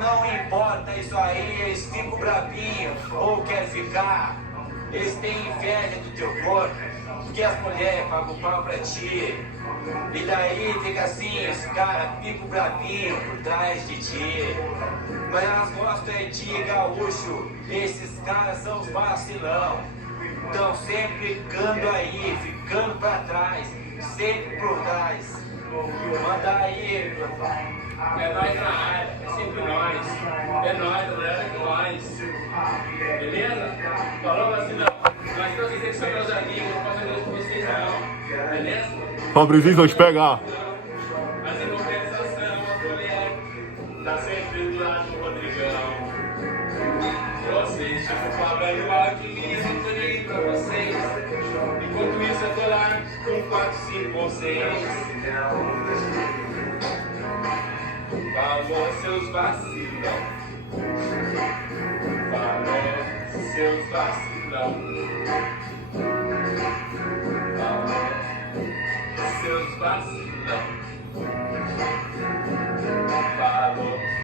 não importa isso aí, eles ficam brabinhos ou quer ficar. Eles têm inveja do teu corpo, porque as mulheres pagam pau pra ti. E daí fica assim, os caras ficam brabinhos por trás de ti. Mas elas gostam é de gaúcho, esses caras são os vacilão. Estão sempre ficando aí, ficando pra trás, sempre por trás. Manda aí, meu pai. É nós na área, é sempre nós. É nós, galera, é nós. Beleza? Falou, vacilão. Mas não sei que são meus amigos, não posso fazer com vocês não. Beleza? Fabrício, vamos pegar. Mas em compensação, a mulher tá sempre do lado do Rodrigão. Vocês ficam falando mal de mim, eu não tô nem aí pra vocês. Enquanto isso, eu tô lá com 4, 5 ou 6. Falou, seus vacilão. Falou, seus vacilão. Falou, seus vacilão.